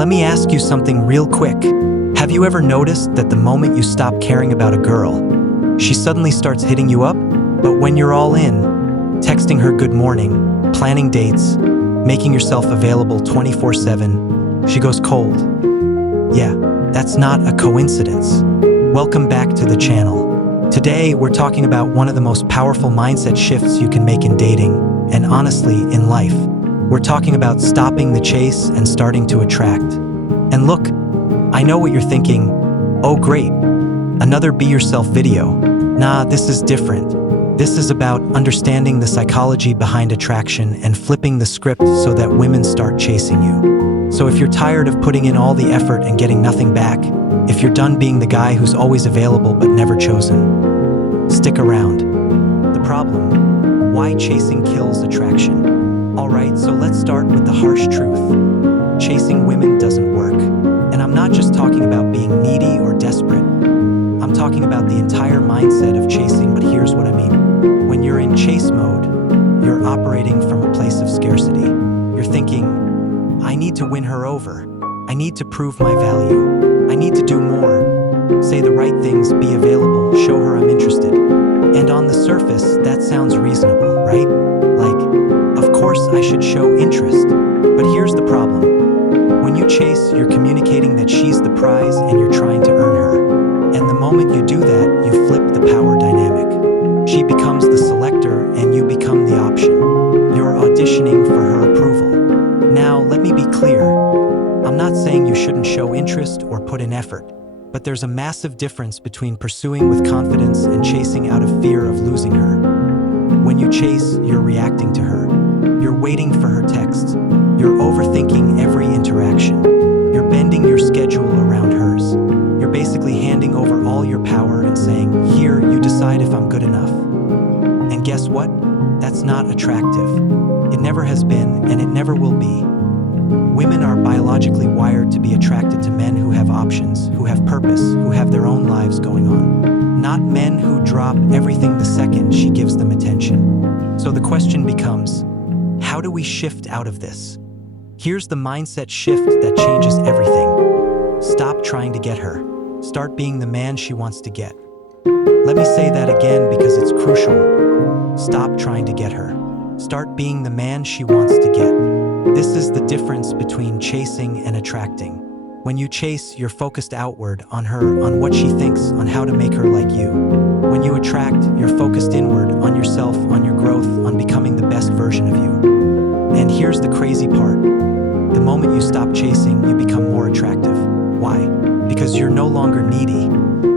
Let me ask you something real quick. Have you ever noticed that the moment you stop caring about a girl, she suddenly starts hitting you up? But when you're all in, texting her good morning, planning dates, making yourself available 24/7, she goes cold. Yeah, that's not a coincidence. Welcome back to the channel. Today, we're talking about one of the most powerful mindset shifts you can make in dating, and honestly, in life. We're talking about stopping the chase and starting to attract. And look, I know what you're thinking. Oh great, another Be Yourself video. Nah, this is different. This is about understanding the psychology behind attraction and flipping the script so that women start chasing you. So if you're tired of putting in all the effort and getting nothing back, if you're done being the guy who's always available but never chosen, stick around. The problem: why chasing kills attraction. Alright, so let's start with the harsh truth. Chasing women doesn't work. And I'm not just talking about being needy or desperate. I'm talking about the entire mindset of chasing, but here's what I mean. When you're in chase mode, you're operating from a place of scarcity. You're thinking, I need to win her over. I need to prove my value. I need to do more. Say the right things, be available, show her I'm interested. And on the surface, that sounds reasonable, right? Like, of course I should show interest. But here's the problem. When you chase, you're communicating that she's the prize and you're trying to earn her. And the moment you do that, you flip the power dynamic. She becomes the selector and you become the option. You're auditioning for her approval. Now, let me be clear. I'm not saying you shouldn't show interest or put in effort, but there's a massive difference between pursuing with confidence and chasing out of fear of losing her. When you chase, you're reacting to her. You're waiting for her texts. You're overthinking every interaction. You're bending your schedule around hers. You're basically handing over all your power and saying, here, you decide if I'm good enough. And guess what? That's not attractive. It never has been, and it never will be. Women are biologically wired to be attracted to men who have options, who have purpose, who have their own lives going on. Not men who drop everything the second she gives them attention. So the question becomes, how do we shift out of this? Here's the mindset shift that changes everything. Stop trying to get her. Start being the man she wants to get. Let me say that again because it's crucial. Stop trying to get her. Start being the man she wants to get. This is the difference between chasing and attracting. When you chase, you're focused outward on her, on what she thinks, on how to make her like you. When you attract, you're focused inward on yourself, on your growth, on becoming the best version of you. And here's the crazy part. The moment you stop chasing, you become more attractive. Why? Because you're no longer needy.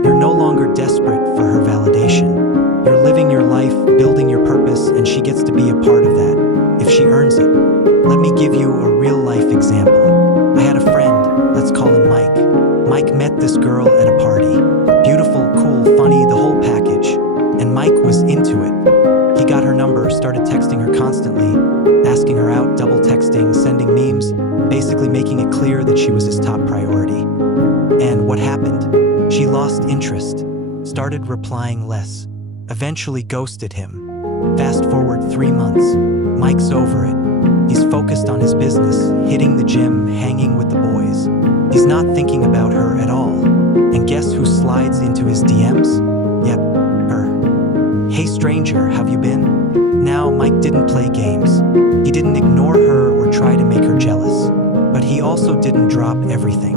You're no longer desperate for her validation. You're living your life, building your purpose, and she gets to be a part of that, if she earns it. Let me give you a real-life example. I had a friend, let's call him Mike. Mike met this girl at a party. Beautiful, cool, funny, the whole package. And Mike was into it. He got her number, started texting her constantly, asking her out, double texting, sending memes, basically making it clear that she was his top priority. And what happened? She lost interest, started replying less, eventually ghosted him. Fast forward 3 months, Mike's over it. He's focused on his business, hitting the gym, hanging with the boys. He's not thinking about her at all. And guess who slides into his DMs? Yep, her. Hey stranger, have you been? Now, Mike didn't play games. He didn't ignore her or try to make her jealous. But he also didn't drop everything.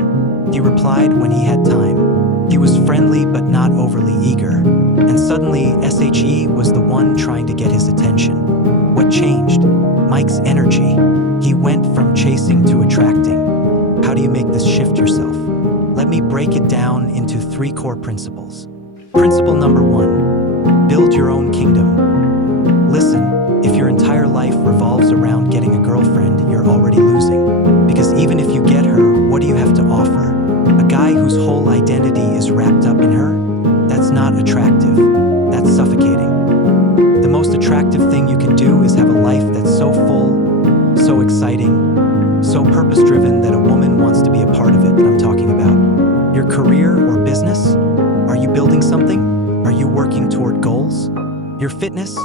He replied when he had time. He was friendly but not overly eager. And suddenly, SHE was the one trying to get his attention. What changed? Mike's energy. He went from chasing to attracting. How do you make this shift yourself? Let me break it down into 3 core principles. Principle number 1, build your own kingdom. Listen, if your entire life revolves around getting a girlfriend, you're already losing. Because even if you get her, what do you have to offer? A guy whose whole identity is wrapped up in her? That's not attractive. That's suffocating. The most attractive thing you can do is have a life that's so full, so exciting, so purpose-driven that a woman wants to be a part of it that I'm talking about. Your career or business? Are you building something? Are you working toward goals? Your fitness?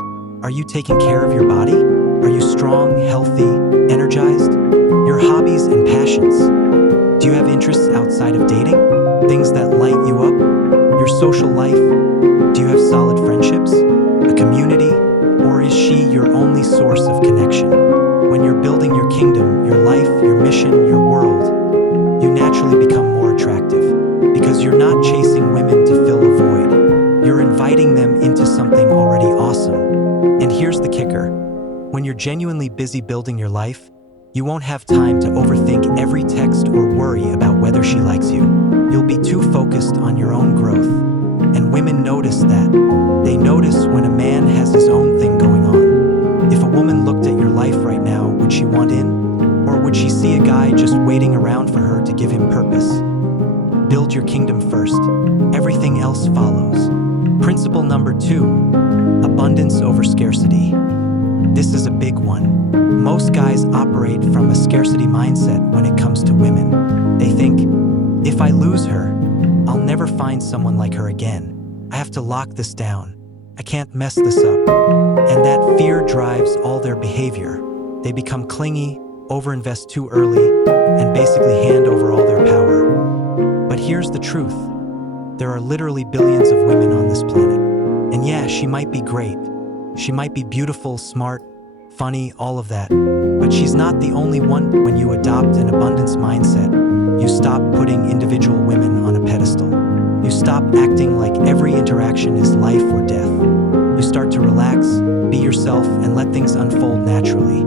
Are you taking care of your body? Are you strong, healthy, energized? Your hobbies and passions? outside of dating? Things that light you up? Your social life? Do you have solid friendships? A community? Or is she your only source of connection? When you're building your kingdom, your life, your mission, your world, you naturally become more attractive because you're not chasing women to fill a void. You're inviting them into something already awesome. And here's the kicker. When you're genuinely busy building your life, you won't have time to overthink every text or worry about whether she likes you. You'll be too focused on your own growth. And women notice that. They notice when a man has his own thing going on. If a woman looked at your life right now, would she want in? Or would she see a guy just waiting around for her to give him purpose? Build your kingdom first. Everything else follows. Principle number 2, abundance over scarcity. This is a big one. Most guys operate from a scarcity mindset when it comes to women. They think, if I lose her, I'll never find someone like her again. I have to lock this down. I can't mess this up. And that fear drives all their behavior. They become clingy, overinvest too early, and basically hand over all their power. But here's the truth. There are literally billions of women on this planet. And yeah, she might be great. She might be beautiful, smart, funny, all of that. But she's not the only one. When you adopt an abundance mindset, you stop putting individual women on a pedestal. You stop acting like every interaction is life or death. You start to relax, be yourself, and let things unfold naturally.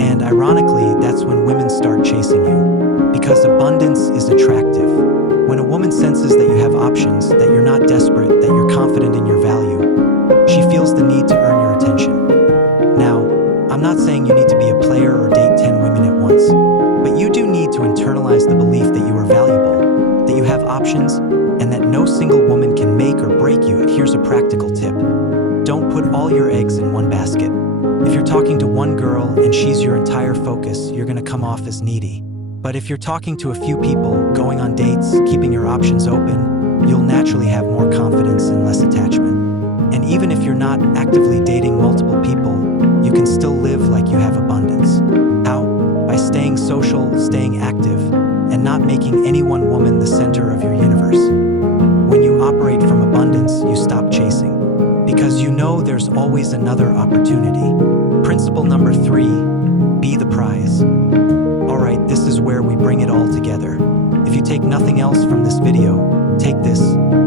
And ironically, that's when women start chasing you. Because abundance is attractive. When a woman senses that you have options, that you're not desperate, that you're confident in your value, she feels the need to earn your attention. Now, I'm not saying you need to be a player or date 10 women at once, but you do need to internalize the belief that you are valuable, that you have options, and that no single woman can make or break you. Here's a practical tip. Don't put all your eggs in one basket. If you're talking to one girl and she's your entire focus, you're going to come off as needy. But if you're talking to a few people, going on dates, keeping your options open, you'll naturally have more confidence and less attachment. And even if you're not actively dating multiple people, you can still live like you have abundance. How? By staying social, staying active, and not making any one woman the center of your universe. When you operate from abundance, you stop chasing, because you know there's always another opportunity. Principle number 3, be the prize. Alright, this is where we bring it all together. If you take nothing else from this video, take this: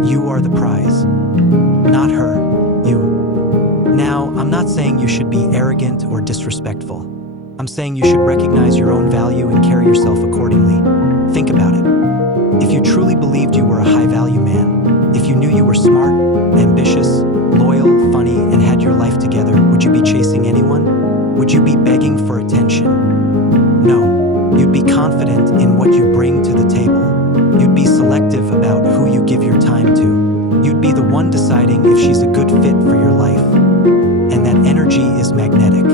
you are the prize. Not her, you. Now, I'm not saying you should be arrogant or disrespectful. I'm saying you should recognize your own value and carry yourself accordingly. Think about it. If you truly believed you were a high-value man, if you knew you were smart, ambitious, loyal, funny, and had your life together, would you be chasing anyone? Would you be begging for attention? No. You'd be confident in what you bring to the table. You'd be selective about who you give your time to. You'd be the one deciding if she's a good fit for your life. And that energy is magnetic.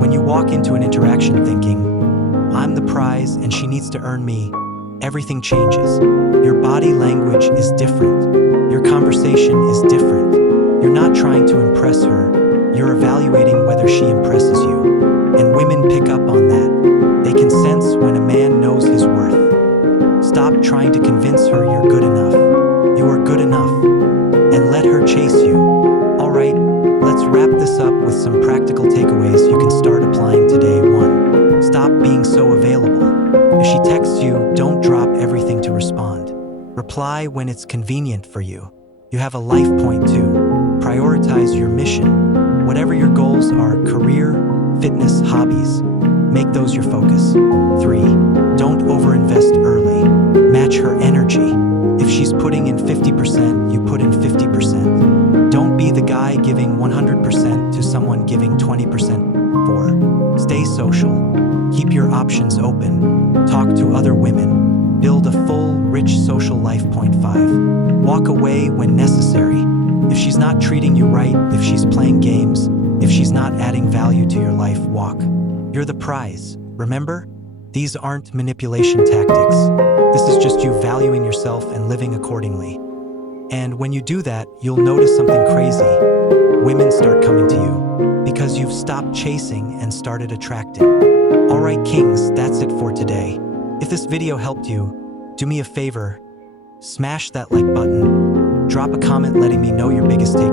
When you walk into an interaction thinking, I'm the prize and she needs to earn me, everything changes. Your body language is different. Your conversation is different. You're not trying to impress her. You're evaluating whether she impresses you. And women pick up on that. They can sense when a man knows his worth. Stop trying to convince her you're good enough. You are good enough. And let her chase you. Alright, let's wrap this up with some practical takeaways you can start applying today. 1. Stop being so available. If she texts you, don't drop everything to respond. Reply when it's convenient for you. You have a life point too. Prioritize your mission. Whatever your goals are, career, fitness, hobbies, make those your focus. 3. Don't overinvest early. Match her energy. If she's putting in 50%, you put in 50%. Don't be the guy giving 100% to someone giving 20%. 4. Stay social. Keep your options open. Talk to other women. Build a full, rich social life. 5. Walk away when necessary. If she's not treating you right, if she's playing games, if she's not adding value to your life, walk. You're the prize. Remember? These aren't manipulation tactics. This is just you valuing yourself and living accordingly. And when you do that, you'll notice something crazy. Women start coming to you because you've stopped chasing and started attracting. Alright, kings, that's it for today. If this video helped you, Do me a favor, smash that like button, drop a comment letting me know your biggest takeaway.